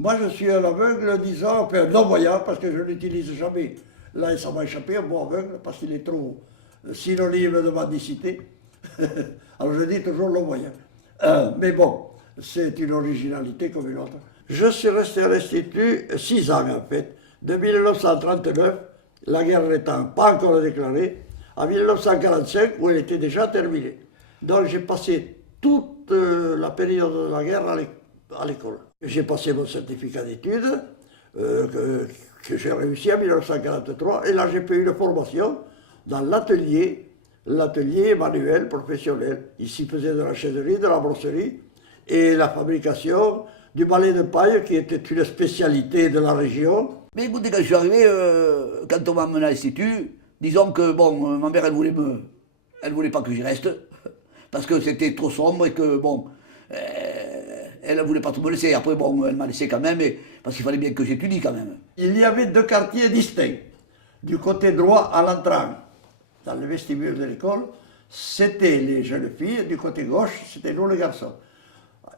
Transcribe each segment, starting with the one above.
Moi, je suis un aveugle, disons, enfin, non-voyant, parce que je n'utilise jamais. Là, ça m'a échappé, un mot aveugle, parce qu'il est trop synonyme de mendicité. Alors, je dis toujours non-voyant. Mais bon, c'est une originalité comme une autre. Je suis resté à l'Institut 6 ans, en fait. De 1939, la guerre n'étant pas encore déclarée, à 1945, où elle était déjà terminée. Donc, j'ai passé toute la période de la guerre à l'école. J'ai passé mon certificat d'études, que j'ai réussi en 1943, et là j'ai fait une formation dans l'atelier manuel professionnel. Ici, faisait de la chaiserie, de la brosserie, et la fabrication du balai de paille, qui était une spécialité de la région. Mais écoutez, quand je suis arrivé, quand on m'a emmené à l'institut, disons que, bon, ma mère, elle voulait pas que j'y reste, parce que c'était trop sombre et que, bon, elle ne voulait pas tout me laisser. Après, bon, elle m'a laissé quand même, parce qu'il fallait bien que j'étudie quand même. Il y avait deux quartiers distincts. Du côté droit, à l'entrée, dans le vestibule de l'école, c'était les jeunes filles, du côté gauche, c'était nous les garçons.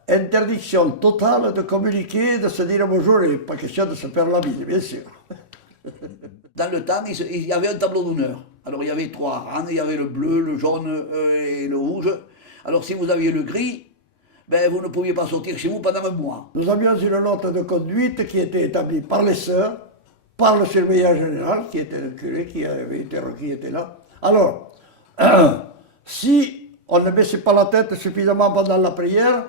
Interdiction totale de communiquer, de se dire bonjour, et pas question de se faire la bise, bien sûr. Dans le temps, il y avait un tableau d'honneur. Alors il y avait 3 rangs, il y avait le bleu, le jaune et le rouge. Alors si vous aviez le gris, ben, vous ne pouviez pas sortir chez vous pendant un mois. Nous avions une note de conduite qui était établie par les sœurs, par le surveillant général, qui était le curé, qui était là. Alors, si on ne baissait pas la tête suffisamment pendant la prière,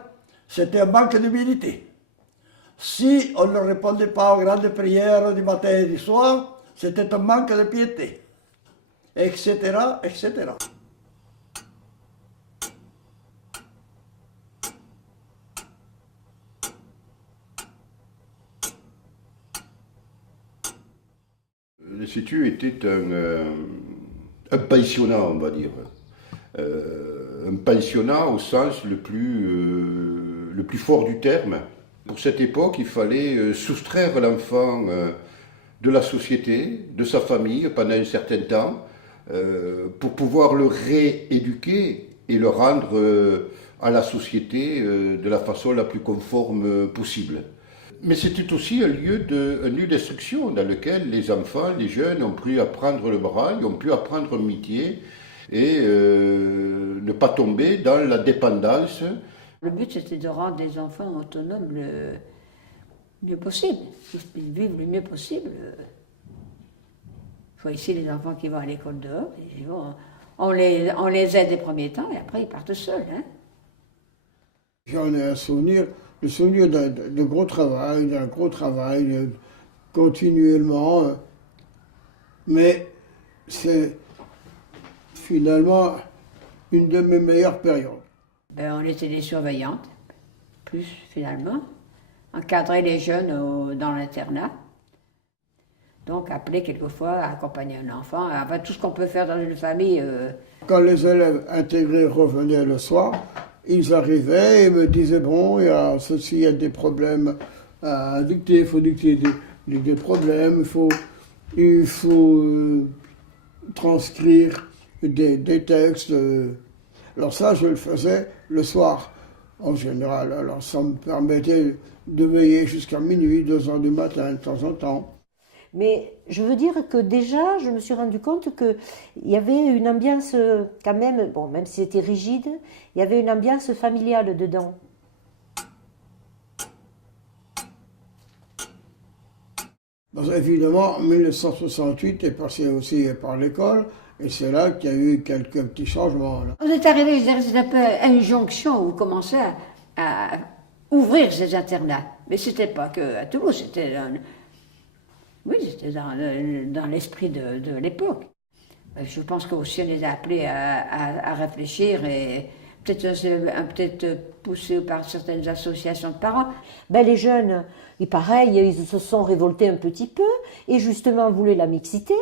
c'était un manque d'humilité. Si on ne répondait pas aux grandes prières du matin et du soir, c'était un manque de piété, etc., etc. L'Institut était un pensionnat, on va dire. Un pensionnat au sens le plus fort du terme. Pour cette époque, il fallait soustraire l'enfant de la société, de sa famille pendant un certain temps, pour pouvoir le rééduquer et le rendre à la société de la façon la plus conforme possible. Mais c'était aussi un lieu d'instruction dans lequel les enfants, les jeunes ont pu apprendre le braille, ont pu apprendre un métier et ne pas tomber dans la dépendance. Le but, c'était de rendre les enfants autonomes le mieux possible, qu'ils vivent le mieux possible. Il faut ici les enfants qui vont à l'école dehors, on les aide les premiers temps et après ils partent seuls. Hein. J'en ai un souvenir, le souvenir d'un gros travail, continuellement, mais c'est finalement une de mes meilleures périodes. Ben, on était des surveillantes, plus finalement, encadrer les jeunes dans l'internat. Donc appeler quelquefois, accompagner un enfant, enfin tout ce qu'on peut faire dans une famille. Quand les élèves intégrés revenaient le soir, ils arrivaient et me disaient, bon, il y a des problèmes à dicter, il faut dicter des problèmes, il faut transcrire des textes. Alors ça, je le faisais le soir, en général. Alors ça me permettait de veiller jusqu'à minuit, 2 heures du matin, de temps en temps. Mais je veux dire que déjà, je me suis rendu compte qu'il y avait une ambiance quand même, bon, même si c'était rigide, il y avait une ambiance familiale dedans. Donc, évidemment, en 1968 est passé aussi par l'école, et c'est là qu'il y a eu quelques petits changements. Là. On est arrivé, c'était un peu à une jonction où on commençait à ouvrir ces internats. Mais c'était pas que à Toulouse, c'était dans l'esprit de l'époque. Je pense qu'aussi on les a appelés à réfléchir et peut-être poussés par certaines associations de parents. Ben, les jeunes, pareil, ils se sont révoltés un petit peu et justement voulaient la mixité.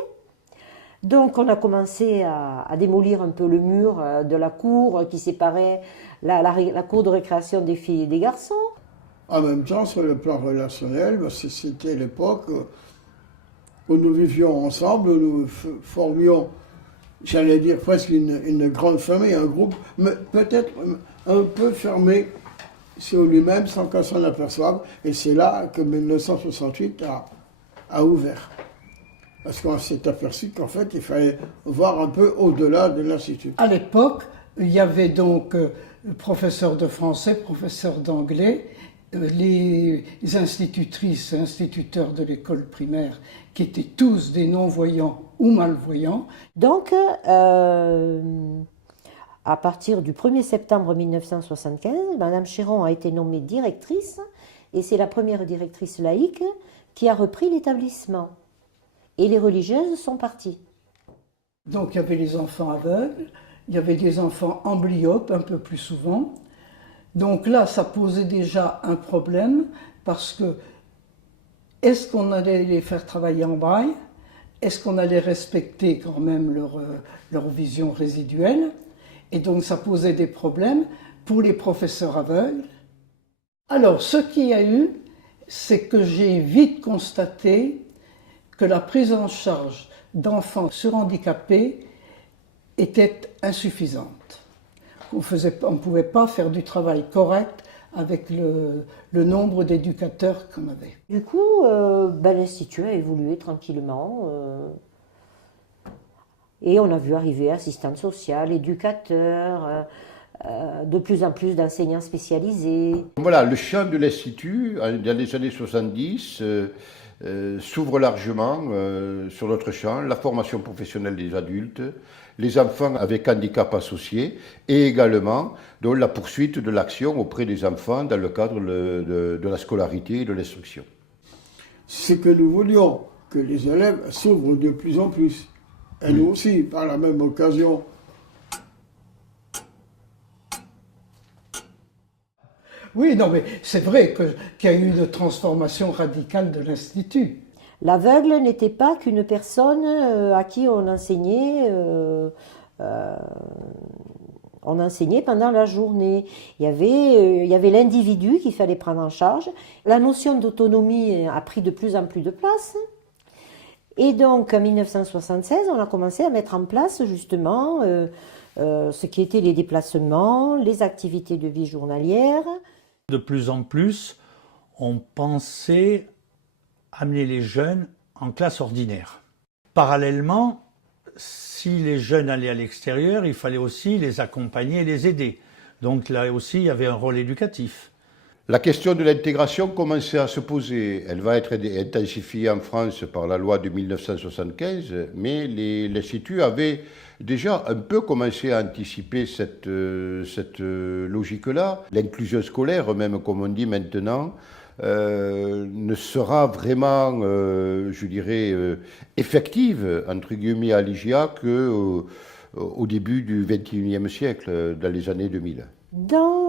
Donc on a commencé à démolir un peu le mur de la cour qui séparait la cour de récréation des filles et des garçons. En même temps, sur le plan relationnel, c'était l'époque où nous vivions ensemble, où nous formions, j'allais dire presque une grande famille, un groupe, mais peut-être un peu fermé sur lui-même sans qu'on s'en aperçoive. Et c'est là que 1968 a ouvert. Parce qu'on s'est aperçu qu'en fait, il fallait voir un peu au-delà de l'Institut. À l'époque, il y avait donc professeurs de français, professeurs d'anglais, les institutrices et instituteurs de l'école primaire qui étaient tous des non-voyants ou malvoyants. Donc, à partir du 1er septembre 1975, Madame Chéron a été nommée directrice et c'est la première directrice laïque qui a repris l'établissement. Et les religieuses sont parties. Donc il y avait les enfants aveugles, il y avait des enfants amblyopes un peu plus souvent. Donc là, ça posait déjà un problème parce que est-ce qu'on allait les faire travailler en braille? Est-ce qu'on allait respecter quand même leur vision résiduelle? Et donc ça posait des problèmes pour les professeurs aveugles. Alors ce qu'il y a eu, c'est que j'ai vite constaté que la prise en charge d'enfants surhandicapés était insuffisante. On ne pouvait pas faire du travail correct avec le nombre d'éducateurs qu'on avait. Du coup, l'Institut a évolué tranquillement. Et on a vu arriver assistante sociale, éducateurs, de plus en plus d'enseignants spécialisés. Voilà, le champ de l'Institut, dans les années 70, s'ouvre largement sur notre champ, la formation professionnelle des adultes, les enfants avec handicap associés et également donc, la poursuite de l'action auprès des enfants dans le cadre de la scolarité et de l'instruction. C'est que nous voulions que les élèves s'ouvrent de plus en plus. Et nous aussi, par la même occasion. Oui, non, mais c'est vrai qu'il y a eu une transformation radicale de l'Institut. L'aveugle n'était pas qu'une personne à qui on enseignait pendant la journée. Il y avait l'individu qu'il fallait prendre en charge. La notion d'autonomie a pris de plus en plus de place. Et donc, en 1976, on a commencé à mettre en place justement ce qui étaient les déplacements, les activités de vie journalière. De plus en plus, on pensait amener les jeunes en classe ordinaire. Parallèlement, si les jeunes allaient à l'extérieur, il fallait aussi les accompagner et les aider. Donc là aussi, il y avait un rôle éducatif. La question de l'intégration commençait à se poser. Elle va être intensifiée en France par la loi de 1975, mais l'Institut avait déjà un peu commencé à anticiper cette logique-là. L'inclusion scolaire, même comme on dit maintenant, ne sera vraiment, je dirais, effective, entre guillemets, à l'IGA qu'au début du XXIe siècle, dans les années 2000. Dans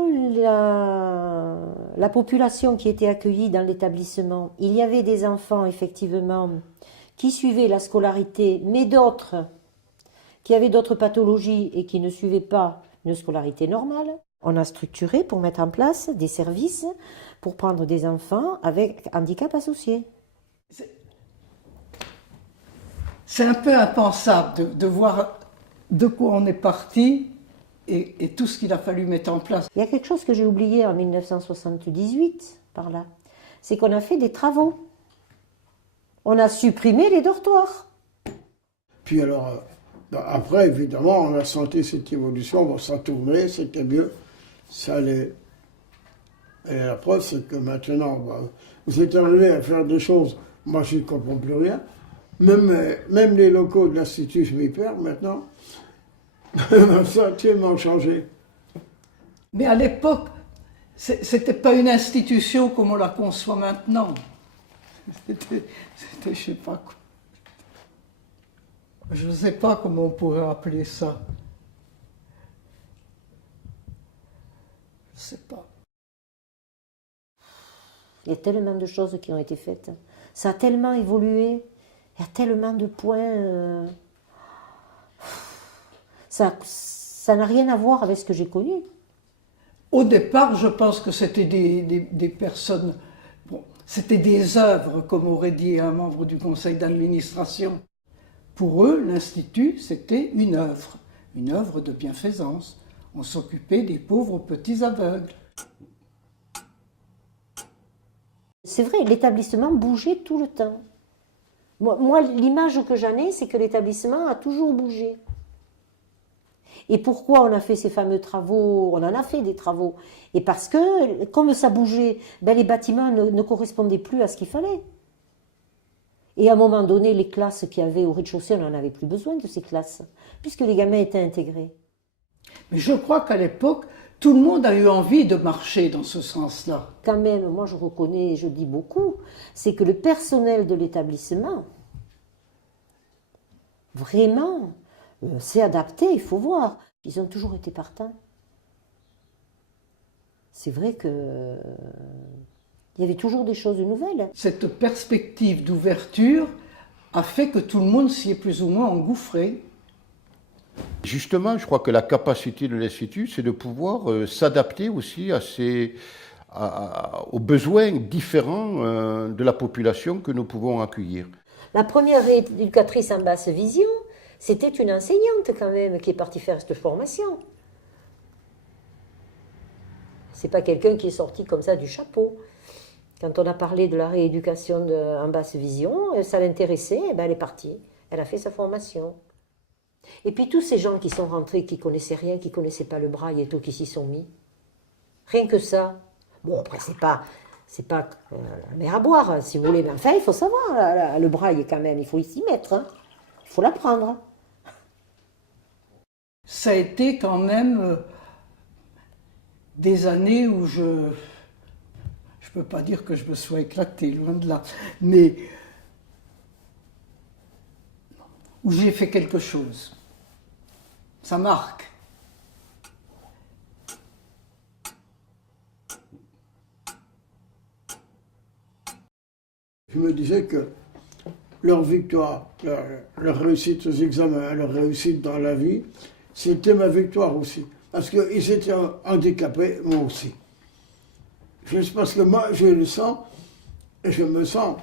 la population qui était accueillie dans l'établissement, il y avait des enfants, effectivement, qui suivaient la scolarité, mais d'autres qui avaient d'autres pathologies et qui ne suivaient pas une scolarité normale. On a structuré pour mettre en place des services pour prendre des enfants avec handicap associé. C'est un peu impensable de voir de quoi on est parti et tout ce qu'il a fallu mettre en place. Il y a quelque chose que j'ai oublié en 1978, par là, c'est qu'on a fait des travaux. On a supprimé les dortoirs. Puis alors, après, évidemment, on a senti cette évolution, bon, ça tournait, c'était mieux, ça allait. Et la preuve, c'est que maintenant, vous êtes arrivé à faire des choses, moi je ne comprends plus rien. Même les locaux de l'Institut, je m'y perds maintenant. Ça a tellement changé. Mais à l'époque, c'était pas une institution comme on la conçoit maintenant. C'était je sais pas quoi. Je ne sais pas comment on pourrait appeler ça. Je ne sais pas. Il y a tellement de choses qui ont été faites. Ça a tellement évolué. Il y a tellement de points. Ça n'a rien à voir avec ce que j'ai connu. Au départ, je pense que c'était des personnes... Bon, c'était des œuvres, comme aurait dit un membre du conseil d'administration. Pour eux, l'Institut, c'était une œuvre de bienfaisance. On s'occupait des pauvres petits aveugles. c'est vrai, l'établissement bougeait tout le temps. Moi l'image que j'en ai, c'est que l'établissement a toujours bougé. Et pourquoi on a fait ces fameux travaux? On en a fait des travaux. Et parce que, comme ça bougeait, ben les bâtiments ne correspondaient plus à ce qu'il fallait. Et à un moment donné, les classes qu'il y avait au rez-de-chaussée, on n'en avait plus besoin de ces classes, puisque les gamins étaient intégrés. Mais je crois qu'à l'époque, tout le monde a eu envie de marcher dans ce sens-là. Quand même, moi je reconnais, et je dis beaucoup, c'est que le personnel de l'établissement, vraiment, s'est adapté, il faut voir. Ils ont toujours été partants. C'est vrai que il y avait toujours des choses nouvelles. Cette perspective d'ouverture a fait que tout le monde s'y est plus ou moins engouffré. Justement, je crois que la capacité de l'Institut, c'est de pouvoir s'adapter aussi aux besoins différents de la population que nous pouvons accueillir. La première éducatrice en basse vision, c'était une enseignante quand même qui est partie faire cette formation. C'est pas quelqu'un qui est sorti comme ça du chapeau. Quand on a parlé de la rééducation en basse vision, ça l'intéressait, et ben elle est partie. Elle a fait sa formation. Et puis tous ces gens qui sont rentrés, qui connaissaient rien, qui connaissaient pas le braille et tout, qui s'y sont mis. Rien que ça. Bon, après, c'est pas la mer à boire, si vous voulez, mais enfin, il faut savoir, le braille quand même, il faut s'y mettre, hein. Il faut l'apprendre. Ça a été quand même des années où je peux pas dire que je me sois éclaté, loin de là, mais où j'ai fait quelque chose. Ça marque. Je me disais que leur victoire, leur réussite aux examens, leur réussite dans la vie, c'était ma victoire aussi. Parce qu'ils étaient handicapés, moi aussi. Parce que moi, je le sens, et je me sens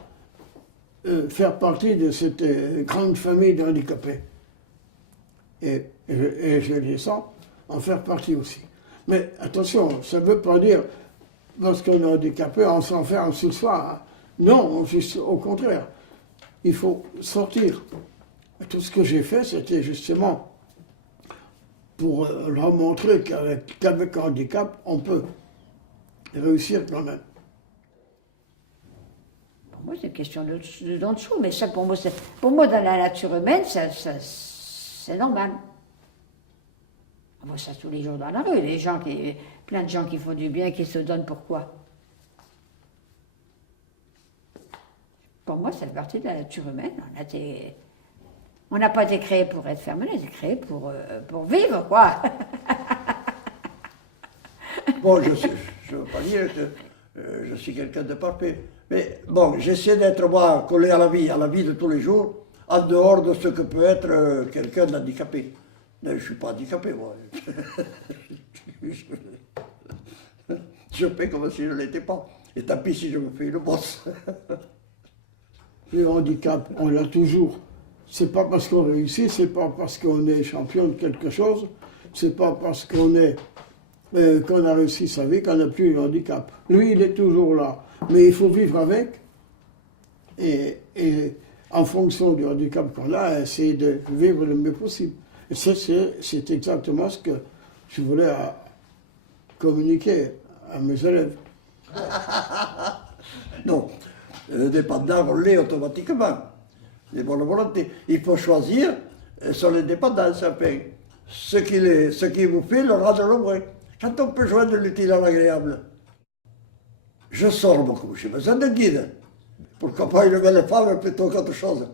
faire partie de cette grande famille d'handicapés. Et je les sens en faire partie aussi. Mais attention, ça ne veut pas dire, lorsqu'on est handicapé, on s'enferme ce soir. Non, juste au contraire. Il faut sortir. Et tout ce que j'ai fait, c'était justement pour leur montrer qu'avec un handicap, on peut réussir quand même. Pour moi, c'est une question de dessous, mais ça, pour moi, dans la nature humaine, c'est normal. On voit ça tous les jours dans la rue, plein de gens qui font du bien, qui se donnent pourquoi. Pour moi, c'est partie de la nature humaine. On n'a pas été créé pour être fermé, on a été créé pour vivre, quoi. Bon, je ne veux pas dire que je suis quelqu'un de parfait. Mais bon, j'essaie d'être moi collé à la vie de tous les jours, en dehors de ce que peut être quelqu'un d'handicapé. Mais je ne suis pas handicapé, moi. Je fais comme si je ne l'étais pas. Et tant pis si je me fais une bosse. Le handicap, on l'a toujours. C'est pas parce qu'on réussit, c'est pas parce qu'on est champion de quelque chose, c'est pas parce qu'on a réussi sa vie qu'on n'a plus le handicap. Lui, il est toujours là. Mais il faut vivre avec. Et en fonction du handicap qu'on a, essayer de vivre le mieux possible. Et ça, c'est exactement ce que je voulais communiquer à mes élèves. Non, le dépendant, on l'est automatiquement. Les bonnes volontés. Il faut choisir sur les dépendances. Enfin, ce qui vous fait le rendre le moins. Quand on peut joindre l'utile à l'agréable. Je sors beaucoup, j'ai besoin de guide. Pourquoi pas une belle femme plutôt qu'autre chose.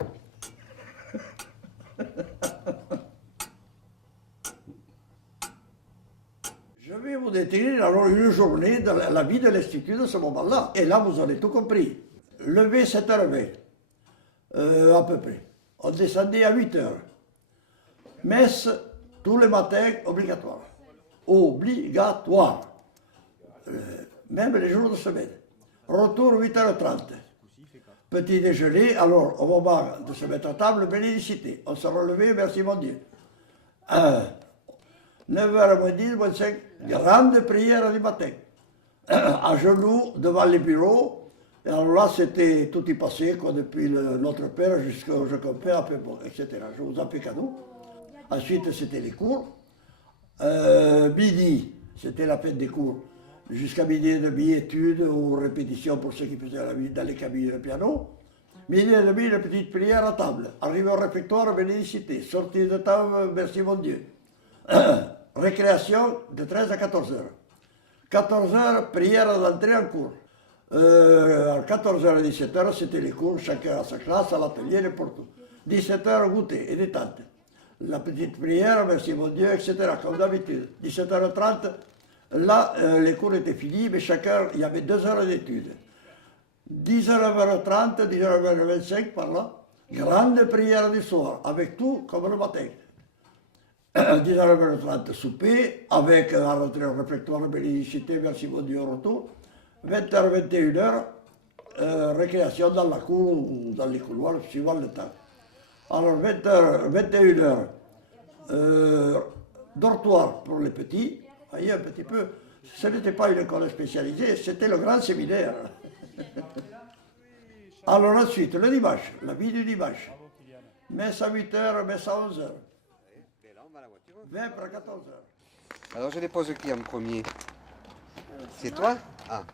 Je vais vous décrire alors une journée de la vie de l'Institut de ce moment-là. Et là, vous aurez tout compris. Levé 7h20, à peu près. On descendait à 8h. Messe tous les matins, obligatoire. Obligatoire. Même les jours de semaine. Retour 8h30. Petit déjeuner, alors au moment de se mettre à table, bénédicité. On se relevait, merci mon Dieu. 9h moins 10, moins 5, grande prière du matin. À genoux devant les bureaux, Et alors là, c'était tout y passé, quoi, depuis notre père jusqu'au je compère, etc. Je vous en fais cadeau. Ensuite, c'était les cours. Midi, c'était la fête des cours. Jusqu'à midi et demi, études ou répétitions pour ceux qui faisaient la vie dans les cabines de piano. Midi et demi, une petite prière à table. Arrivé au réfectoire, bénédicité. Sortie de table, merci mon Dieu. Récréation de 13 à 14 heures. 14 heures, prière d'entrée en cours. À 14h et 17h, c'était les cours, chacun à sa classe, à l'atelier, n'importe où. 17h, goûter et détente. La petite prière, merci mon Dieu, etc., comme d'habitude. 17h30, là, les cours étaient finis, mais chacun, il y avait 2 heures d'études. 10h30, 10h25, par là, grande prière du soir, avec tout comme le matin. 10h30, souper, avec à rentrer au réfectoire, bénédicité, merci mon Dieu, au retour. 20h, 21h, récréation dans la cour ou dans les couloirs, suivant le temps. Alors 20h, 21h, dortoir pour les petits, voyez un petit peu, ce n'était pas une école spécialisée, c'était le grand séminaire. Alors ensuite, le dimanche, la vie du dimanche, messe à 8h, messe à 11h, vêpres à 14h. Alors je dépose qui en premier? C'est toi? Ah.